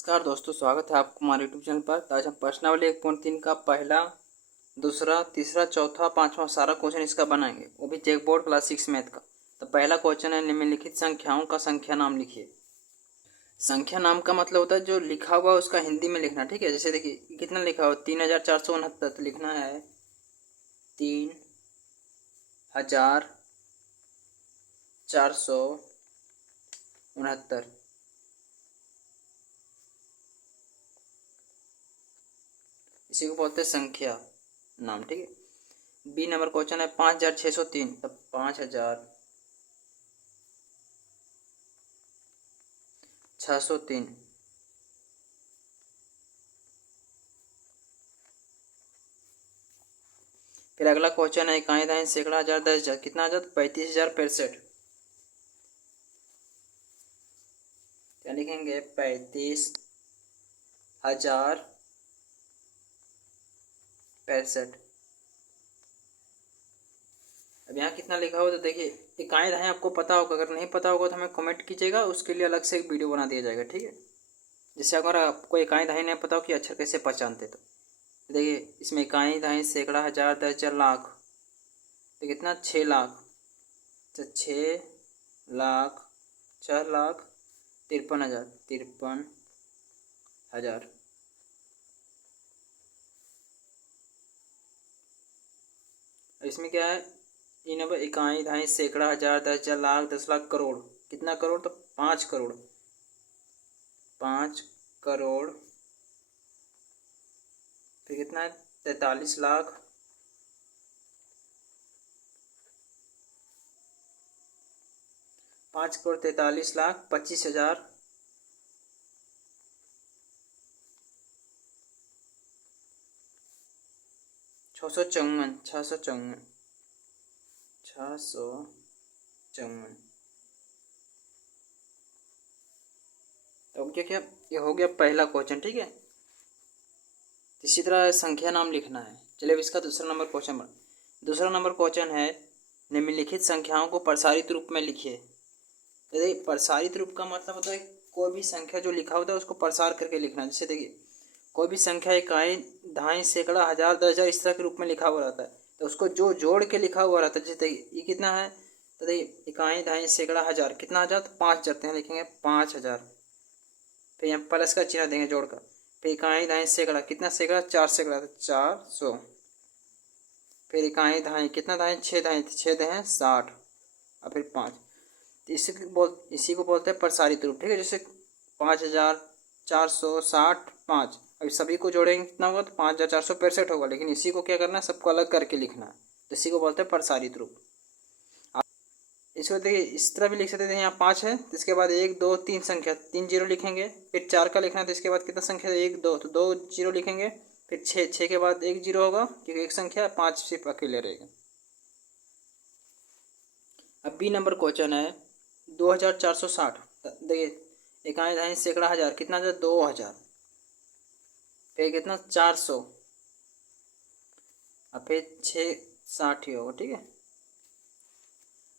नमस्कार दोस्तों, स्वागत है आपको हमारे यूट्यूब चैनल पर। तो आज हम प्रश्नावली 1.3 का पहला, दूसरा, तीसरा, चौथा, पांचवा सारा क्वेश्चन इसका बनाएंगे, वो भी चेक बोर्ड क्लास 6 मैथ का। तो पहला क्वेश्चन है, निम्नलिखित संख्याओं का संख्या नाम लिखिए। संख्या नाम का मतलब होता है जो लिखा हुआ उसका हिंदी में लिखना। ठीक है, जैसे देखिए कितना लिखा हुआ 3469, तो लिखना है 3469। इसी को बोलते हैं संख्या नाम। ठीक है। बी नंबर क्वेश्चन है 5603, तब 5603। फिर अगला क्वेश्चन है इकाई दाएं सैकड़ा हजार 10,000, कितना हजार? 35,065। क्या लिखेंगे? 35,065। अब यहाँ कितना लिखा हो तो देखिए इकाई दाएं आपको पता होगा, अगर नहीं पता होगा तो हमें कमेंट कीजिएगा, उसके लिए अलग से एक वीडियो बना दिया जाएगा। ठीक है, जिससे अगर आपको इकाई दाएं नहीं पता हो कि अक्षर कैसे पहचानते तो देखिए इसमें इकाई दाएं सैकड़ा हजार 10,000 लाख, तो कितना? 6 लाख। तो 6 लाख 4,53,000, 53,000। इसमें क्या है? इन अब इकाई दाएं सैकड़ा हजार 10,000 लाख 10 लाख करोड़, कितना करोड़? तो 5 करोड़। 5 करोड़। फिर कितना है? 43 लाख। 5 करोड़ 43 लाख 25,000। 654। 654। 654। तो क्या क्या ये हो गया पहला क्वेश्चन। ठीक है, इसी तरह संख्या नाम लिखना है। चलिए अब इसका दूसरा नंबर क्वेश्चन बना। दूसरा नंबर क्वेश्चन है, निम्नलिखित संख्याओं को प्रसारित रूप में लिखिए। यदि प्रसारित रूप का मतलब होता है कोई भी संख्या जो लिखा होता है उसको प्रसार करके लिखना। जैसे देखिए कोई भी संख्या इकाई दहाई सैकड़ा हजार 10,000 इस तरह के रूप में लिखा हुआ रहता है, तो उसको जो जोड़ के लिखा हुआ रहता है। जैसे ये कितना है? तो देखिए इकाई दहाई सैकड़ा हजार, कितना हजार? तो 5,000, यहाँ लिखेंगे 5,000। फिर यहाँ प्लस का चिन्ह देंगे जोड़कर। फिर इकाई दहाई सैकड़ा, कितना सैकड़ा? 4 सैकड़ा, तो 400। फिर इकाई दहाई, कितना दहाई? 6 दहाई, 6 दहें 60, और फिर 5। तो इसी को बोलते हैं प्रसारित रूप। ठीक है, जैसे 5,460 5, अभी सभी को जोड़ेंगे कितना होगा? तो 5,465 होगा, लेकिन इसी को क्या करना है? सबको अलग करके लिखना है, तो इसी को बोलते हैं प्रसारित रूप। इसको देखिए इस तरह भी लिख सकते थे, यहाँ 5 है तो इसके बाद 1 2 3 संख्या 3 जीरो लिखेंगे। फिर 4 का लिखना है तो इसके बाद कितना संख्या? 1 2, तो 2 जीरो लिखेंगे। फिर 6 के बाद 1 जीरो होगा क्योंकि एक संख्या 5 सिर्फ अकेले रहेगा। अब बी नंबर क्वेश्चन है 2,460। देखिए इकाई दहाई सैकड़ा हजार, कितना हजार? 2,000। फिर कितना? 400, और फिर 660 ही होगा। ठीक है,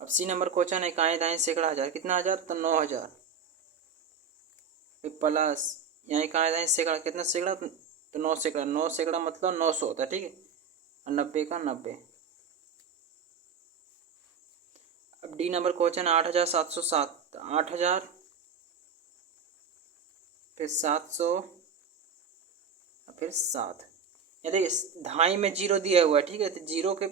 अब सी नंबर क्वेश्चन है इकाई दाएं सैकड़ा हजार, कितना हजार? तो 9,000। फिर प्लस यहाँ इकाई दाएं सैकड़ा, कितना सैकड़ा? तो 9 सैकड़ा। 9 सैकड़ा मतलब 900 होता है। ठीक है, और 90 का 90। अब डी नंबर क्वेश्चन 8,707, 8,000 फिर 700 और फिर 7। या देखिए ढाई में जीरो दिया हुआ है। ठीक है, तो जीरो के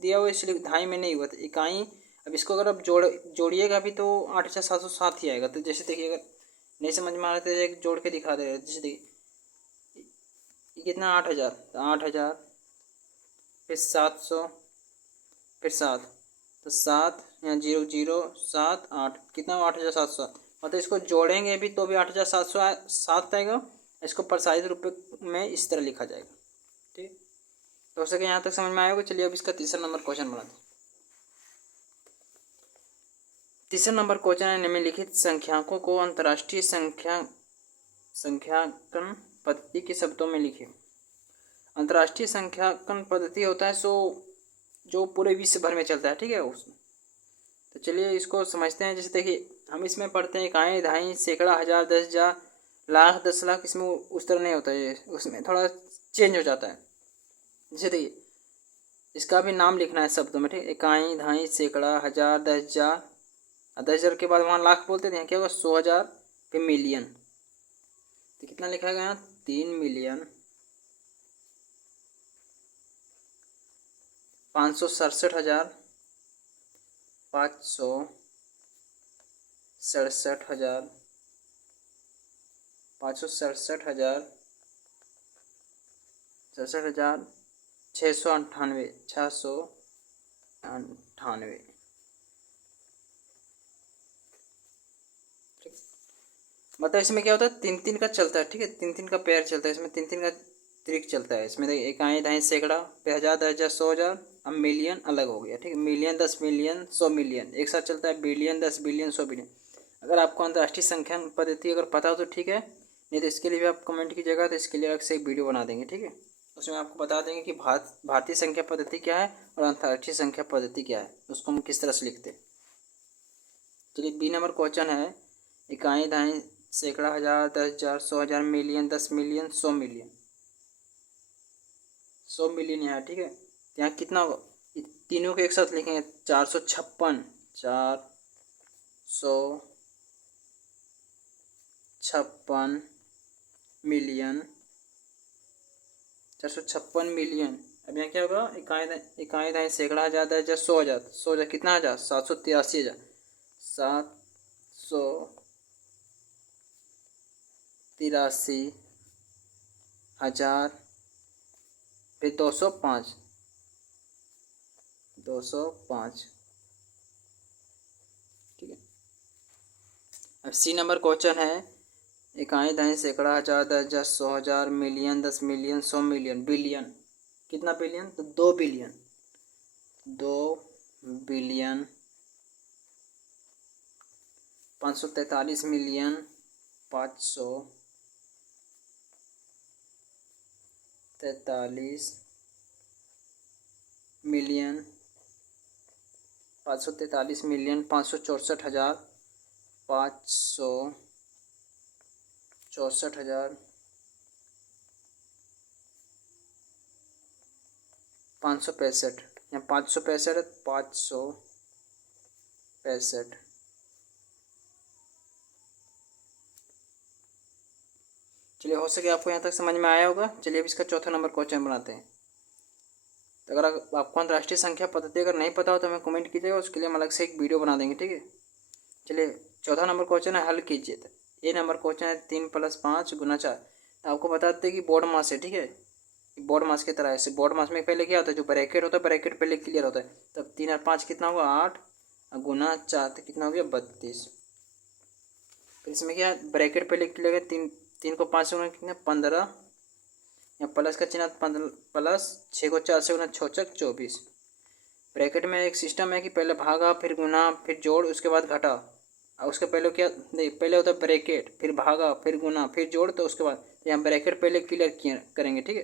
दिया हुआ इसलिए ढाई में नहीं हुआ, तो इकाई। अब इसको अगर आप जोड़िएगा भी तो 8,707 ही आएगा। तो जैसे देखिए अगर नहीं समझ में आ रहा तो एक जोड़ के दिखा दे रहे। जैसे देखिए ये कितना? 8,000, तो 8,000 फिर 700 फिर 7, तो 7 यहाँ 0 0 7 8, कितना? 8,707। मतलब इसको जोड़ेंगे भी तो भी 8,707 आएगा। इसको प्रसारित रूप में इस तरह लिखा जाएगा। ठीक, तो हो सके यहाँ तक समझ में आएगा। चलिए अब इसका तीसरा नंबर क्वेश्चन बनाते हैं। तीसरा नंबर क्वेश्चन है, निम्नलिखित संख्याकों को अंतर्राष्ट्रीय संख्याकन पद्धति के शब्दों में लिखे। अंतर्राष्ट्रीय संख्याकन पद्धति होता है सो जो पूरे विश्व भर में चलता है। ठीक है, उसमें तो चलिए इसको समझते हैं। जैसे देखिए हम इसमें पढ़ते हैं इकाई दहाई सैकड़ा हजार 10,000 लाख 10 लाख इसमें उस तरह नहीं होता है, उसमें थोड़ा चेंज हो जाता है। जैसे देखिए इसका भी नाम लिखना है शब्दों में, ठीक है। इकाई, दहाई, सैकड़ा, हजार, 10,000, 10,000 के बाद वहाँ लाख बोलते थे, क्या होगा 100,000, फिर मिलियन। तो कितना लिखा गया 3,567,567,567,567 698, 698। मतलब इसमें क्या होता है, 3-3 का चलता है, ठीक है, 3-3 का पेयर चलता है इसमें, 3-3 का त्रिक चलता है इसमें। देखिए इकाई, दहाई, सैकड़ा पे 1000, 10,000, 100,000, अब मिलियन अलग हो गया, ठीक है। मिलियन, 10 मिलियन, 100 मिलियन एक साथ चलता है। Billion, 10 billion, 100 billion. अगर आपको अंतर्राष्ट्रीय संख्या पद्धति अगर पता हो तो ठीक है, नहीं तो इसके लिए भी आप कमेंट कीजिएगा, तो इसके लिए अलग से एक वीडियो बना देंगे, ठीक है। उसमें आपको बता देंगे कि भारतीय संख्या पद्धति क्या है और अंतर्राष्ट्रीय संख्या पद्धति क्या है, उसको हम किस तरह से लिखते हैं। चलिए बी नंबर क्वेश्चन है, इकाई, दहाई, सैकड़ा, हजार, 10,000, 100,000, मिलियन, 10 मिलियन, 100 मिलियन। 100 मिलियन यहाँ, ठीक है। यहाँ कितना होगा, तीनों को एक साथ लिखेंगे, 456, 456 मिलियन, 456 मिलियन। अब यहाँ क्या होगा, इकाई, दहाई, सैकड़ा, हजार, 10,000, 100,000, 100,000 कितना हजार, 783,000, 783,000, फिर 205, 205, ठीक है। अब सी नंबर क्वेश्चन है, इकाई, दहाई, सैकड़ा, हजार, 10,000, 100,000, मिलियन, 10 मिलियन, 100 मिलियन, बिलियन। कितना बिलियन, तो 2 billion, 2 billion, 543 million, 543 million, 543 million, 564,000, 564,000, 565, या 565, 565। चलिए हो सके आपको यहाँ तक समझ में आया होगा। चलिए अब इसका चौथा नंबर क्वेश्चन बनाते हैं। तो अगर आपको अंतर्राष्ट्रीय संख्या पद्धति अगर नहीं पता हो तो हमें कमेंट कीजिएगा, उसके लिए हम अलग से एक वीडियो बना देंगे, ठीक है। चलिए चौथा नंबर क्वेश्चन है, हल कीजिए। तो ए नंबर क्वेश्चन है 3 + 5 × 4। तो आपको बताते हैं कि बोर्ड मास है, ठीक है। बोर्ड मास की तरह ऐसे बोर्ड मास में पहले क्या होता है, जो ब्रैकेट होता है ब्रैकेट पहले क्लियर होता है। तब 3 और 5 कितना होगा 8, × 4 तो कितना हो गया 32। फिर इसमें क्या ब्रैकेट पहले क्लियर है, 3 को 5 से गुना कितना 15, या प्लस का चिन्ह 15 प्लस 6 को 4 से गुना 6 × 24। ब्रैकेट में एक सिस्टम है कि पहले भागा, फिर गुना, फिर जोड़, उसके बाद घटा। और उसके पहले क्या नहीं, पहले होता है ब्रैकेट, फिर भागा, फिर गुना, फिर जोड़, तो उसके बाद तो यहाँ ब्रैकेट पहले क्लियर किया करेंगे, ठीक है।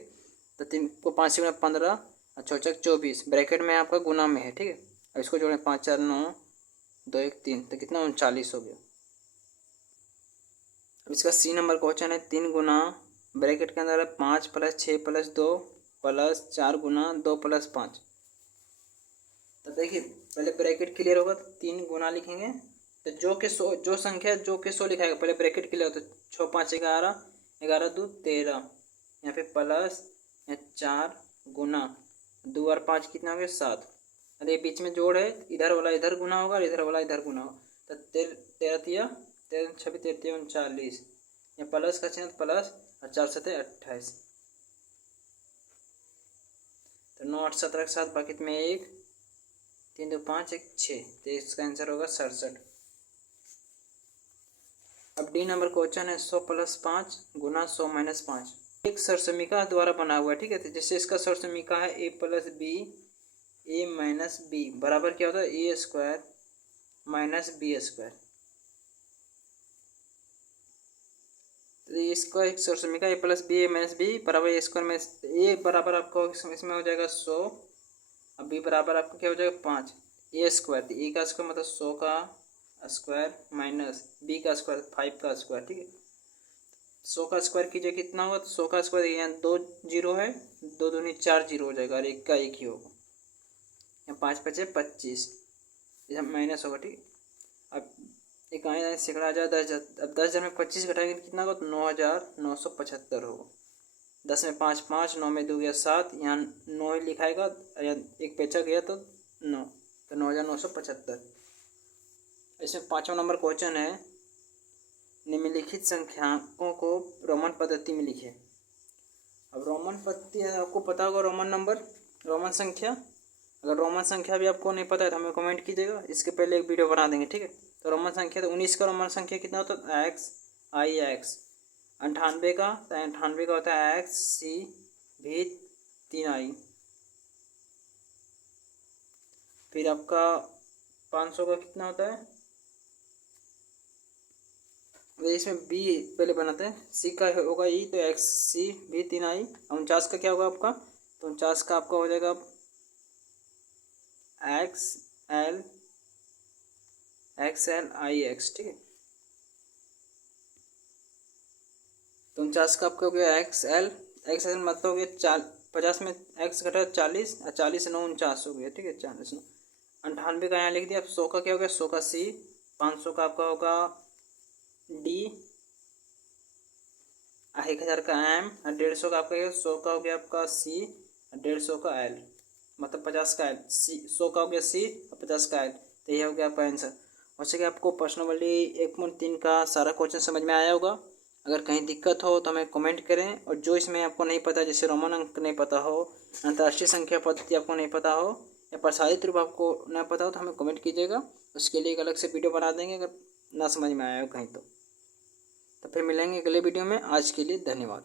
तो 3 को 5 से गुना 15 और 6 × 24, ब्रैकेट में आपका गुना में है, ठीक है। और इसको जोड़ें 5 × 4 = 9, 2 × 1 = 3, तो कितना 39 हो गया। अब इसका सी नंबर क्वेश्चन है, 3 गुना ब्रैकेट के अंदर है 5 + 6 + 2 + 4 × 2 + 5। तो देखिए पहले ब्रैकेट क्लियर होगा तो 3 गुना लिखेंगे, तो जो संख्या जो के 100 लिखाएगा पहले ब्रैकेट क्लियर होता है। 6 × 5 = 11, 11 × 2 = 13, यहाँ पे प्लस, या 4 गुना 2 और 5 कितना हो गया 7। अरे बीच में जोड़ है, इधर वाला इधर गुना होगा और इधर वाला इधर गुना होगा। तो 13 × 13 = 26, 13 × 39, या प्लस का चिन्ह प्लस और 4 × 7 = 28। तो 9 8 17 के साथ बाकी में 1 3 2 5 1 6, तो इसका आंसर होगा 67। अब डी नंबर क्वेश्चन है, 100 + 5 × 100 - 5। एक सरसमीका द्वारा बना हुआ है, ठीक है। तो जैसे इसका सरसमीका है a + b, a - b बराबर क्या होता है a² - b²। तो इसका एक सरसमीका a + b, a - b बराबर a² में a बराबर आपको इसमें हो जाएगा 100, अब b बराबर आपको क्या हो जाएगा 5, a²। तो a का स्क्वायर मतलब 100 का स्क्वायर माइनस b का स्क्वायर 5 का स्क्वायर, ठीक है। 100 का स्क्वायर कीजिए कितना होगा, तो 100 का स्क्वायर यहाँ 2 जीरो है, 2 दूनी 4 जीरो हो जाएगा और एक का एक ही होगा। यहाँ 5 पचे 25, यहाँ माइनस होगा, ठीक है। अब एक आए सैकड़ा आ जाए 10,000, अब 10,000 में 25 घटाएंगे कितना होगा, तो 9,975 होगा। 10 में 5 5, 9 में 2 गया 7, यहाँ 9 ही लिखाएगा, एक पेचा गया तो 9, तो 9,975। इसमें 5वां नंबर क्वेश्चन है, निम्नलिखित संख्याओं को रोमन पद्धति में लिखे। अब रोमन पद्धति आपको पता होगा, रोमन नंबर, रोमन संख्या। अगर रोमन संख्या भी आपको नहीं पता है तो हमें कमेंट कीजिएगा, इसके पहले एक वीडियो बना देंगे, ठीक है। तो रोमन संख्या, तो 19 का रोमन संख्या कितना होता है, एक्स आई एक्स। 98 का, तो 98 का होता है एक्स सी भी 3i। फिर आपका 500 का कितना होता है, इसमें बी पहले बनाते हैं, सी का होगा ई, तो एक्स सी भी 3i। 49 का क्या होगा आपका, तो 49 का आपका हो जाएगा एक्स एल आई एक्स, ठीक है। तो 49 का आपका हो गया एक्स एल मतलब हो गया 50 में एक्स घटा 40, 40 से 9 49 हो गया, ठीक है। 40 9, 98 का यहाँ लिख दिया। 100 का क्या हो गया, 100 का सी, 500 का आपका होगा डी, 1000 का एम, 150 का आपका 100 का हो गया आपका सी, 150 का एल, मतलब 50 का एल। सी 100 का हो गया सी और 50 का एल, तो यह हो गया आपका आंसर। वैसे कि आपको पर्सनली 1.3 का सारा क्वेश्चन समझ में आया होगा। अगर कहीं दिक्कत हो तो हमें कमेंट करें, और जो इसमें आपको नहीं पता, जैसे रोमन अंक नहीं पता हो, अंतर्राष्ट्रीय संख्या पद्धति आपको नहीं पता हो, या प्रसारित रूप आपको नहीं पता हो, तो हमें कमेंट कीजिएगा, उसके लिए एक अलग से वीडियो बना देंगे अगर ना समझ में आया हो कहीं तो फिर मिलेंगे अगले वीडियो में। आज के लिए धन्यवाद।